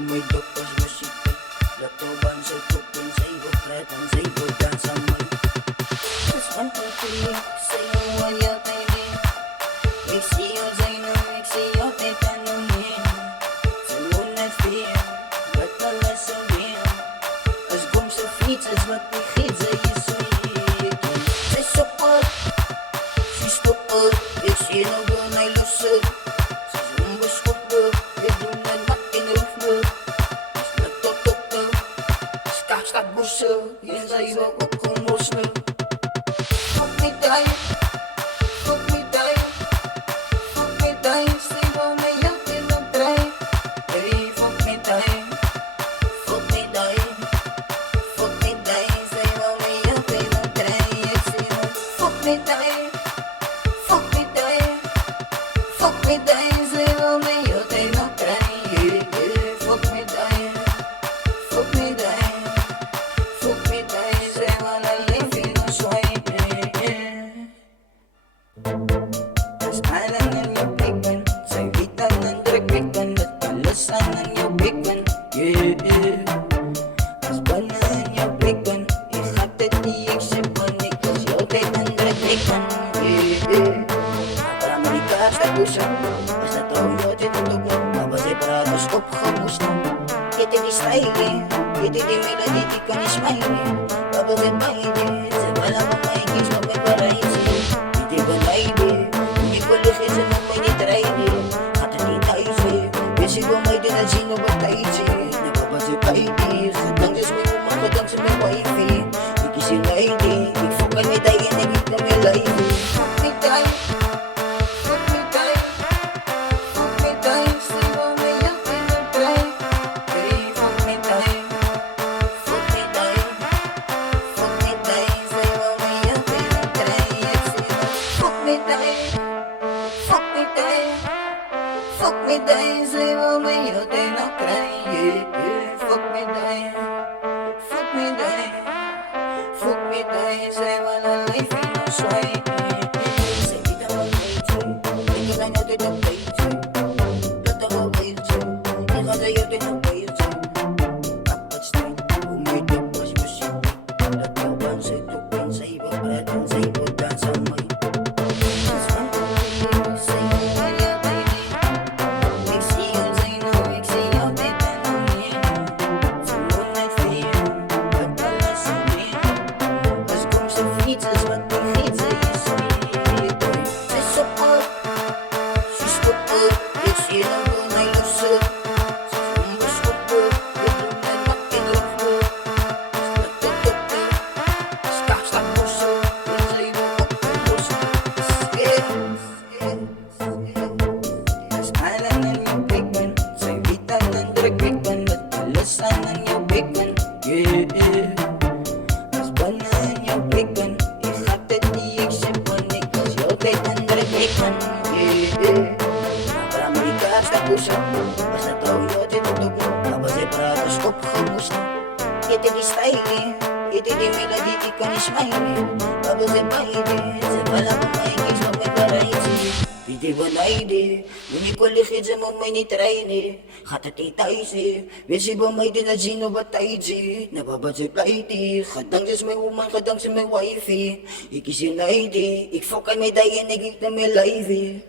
Umidok pas musik, latoban sa tukin sa iyo, pretan sa iyo, dansa may. Just want to feel, sa'yo ayaw tayo. Iksiyo sa'yo, iksiyo tayo tanongin. Sa'yo na feel, ba't pala sabihin? As gum sa features, matikid sa iyo sa'yo. Say support, si support, iksiyo ba may lusot? Sa zumbos ko ba, idunan matinroof mo. Stop buso, yan sa'yo ako kumus na. Fuck me tayo, fuck me tayo, fuck me tayo, sa'yo may yakin ang try. Hey, fuck me tayo, fuck me tayo, fuck me tayo, sa'yo may yakin ang try. Fuck me tayo, fuck me tayo, fuck me tayo, sa'yo may yakin ang try. Fuck me tayo, fuck me tayo. Basta tayo tinutog mo, mabasay para tuskop kamusta. Iti di style, iti di melody, di ka ni smile. Babasay pa hindi, sa bala mo maikis mo may paraisi. Iti ba naidi, hindi ko lusin sa mga may nitry di. At hindi tayo si, besi ko may dinasino ba tayo si. Nababasay pa hindi, sa tanggas may umakatang sa may wifi. Ikisin na hindi, ikfukay may tayo nagit na may life. May tayo, fuck me die, say what me you they not cry, yeah. Fuck me die, fuck me die, fuck me die, say what a life in a side. Say kita mag-play, hindi lang natin nag-play, plata ko play, hindi ka tayo din nag-play, dapat stay, umidok mas musik, lataban sa tukin sa iba, pretan sa iba, dansa may. Basta tayo tinutog mo, mabasay para tuskop kamusta. Iti di style, iti di melody, di ka ni smile. Mabasay pa hindi, sa bala mo maikis mo may paraisi. Piti ba na hindi, hindi ko likid sa mo may nitry ni. Katati tayo si, besi ba may dinasino ba tayo si. Nababasay pa hindi, kadang sis may woman, kadang si may wifi. Ikisin na hindi, ikfokay may dayan, nagig na may life.